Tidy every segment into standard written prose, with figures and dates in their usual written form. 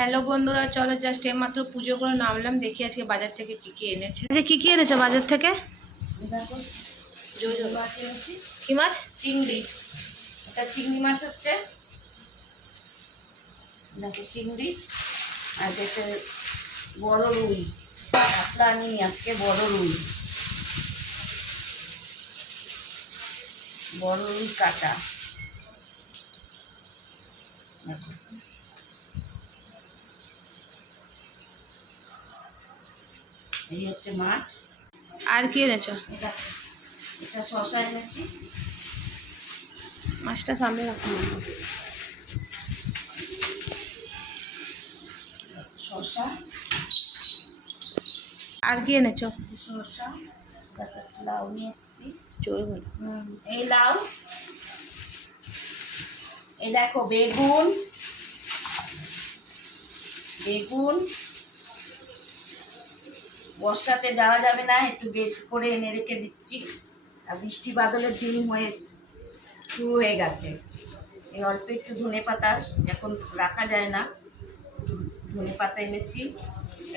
Hello বন্ধুরা, চলো just এইমাত্র পুজো করে নামলাম। দেখি আজকে বাজার থেকে কি কি এনেছে। আচ্ছা, কি কি এনেছো বাজার থেকে? দেখো মাছ এনেছি। কি মাছ? চিংড়ি। এটা চিংড়ি মাছ হচ্ছে, দেখো চিংড়ি। আর এটা বড় রুই, কাতলা আনিনি আজকে, বড় রুই, বড় রুই কাটা। দেখো এই হচ্ছে মাছ। আর কি এনেছো? এটা এটা শসা এনেছি। মাছটা সামনে রাখো। শসা। আর কি এনেছো? শসা, দেখো একটা লাউ নিয়ে এসেছি। জোরে বলো। এই লাউ, এই দেখো বেগুন, বেগুন বর্ষাতে যাওয়া যাবে না, একটু বেশি করে এনে রেখে দিচ্ছি। আর বৃষ্টি বাদলের দিন শুরু হয়ে গেছে। এই অল্প একটু ধনে পাতা, এখন রাখা যায় না, একটু ধনে পাতা এনেছি।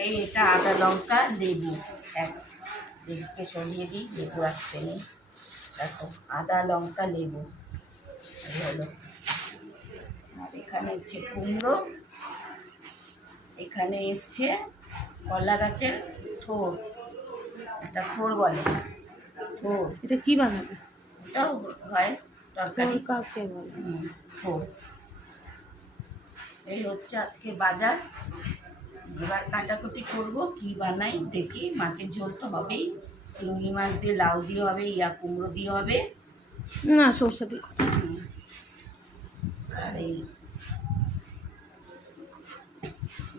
এই এটা আদা লঙ্কা লেবু, লেবুকে সরিয়ে দিই, লেবু রাখতে নেই। দেখো আদা লঙ্কা লেবু এই হলো। আর এখানে হচ্ছে কুমড়ো, এখানে হচ্ছে কলা গাছের থোর, এটা থোর বলে, থোর। এটা কি বানাবে? এটাও হয় তরকারি। কাকে বলে? থোর। এই হচ্ছে আজকে বাজার। এবার কাটাকুটি করব, কি বানাই দেখি। মাছের ঝোল তো হবেই, চিংড়ি মাছ দিয়ে লাউ দিয়ে হবে, কুমড়ো দিয়ে হবে। না, সরষে দিই। আর এই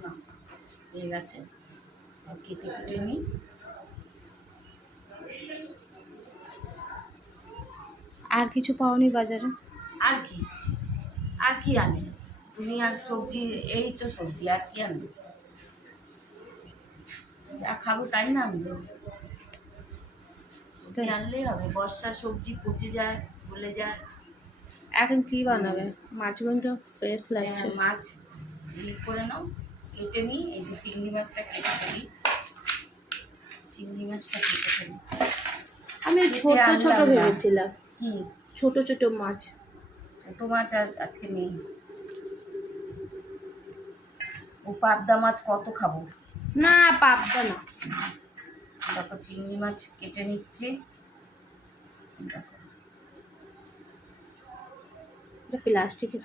না হয়ে গেছে, আর কেটে কুটে নিই। আর কিছু পাওনি বাজারে? আর কি, আর কি আনে তুমি? আর সবজি, এই তো সবজি, আর কি আনবে? যা খাবো তাই না আনবে, সবজি আনলেই হবে। বর্ষার সবজি পচে যায়, গলে যায়। এখন কি বানাবে? মাছগুলো তো ফ্রেশ লাগছে। মাছ করে নাও, কেটে নিই। এই যে চিংড়ি মাছটা কেটে ফেলি, চিংড়ি মাছটা কেটে ফেলি। আমি ছোট ছোট ভেবেছিলাম। ছোট ছোট মাছ। ছোট মাছ আর আজকে নেই। ও পাবদা মাছ কত খাবো? না, পাবদা না। দেখো চিংড়ি মাছ কেটে নিচ্ছি। দেখো প্লাস্টিকের।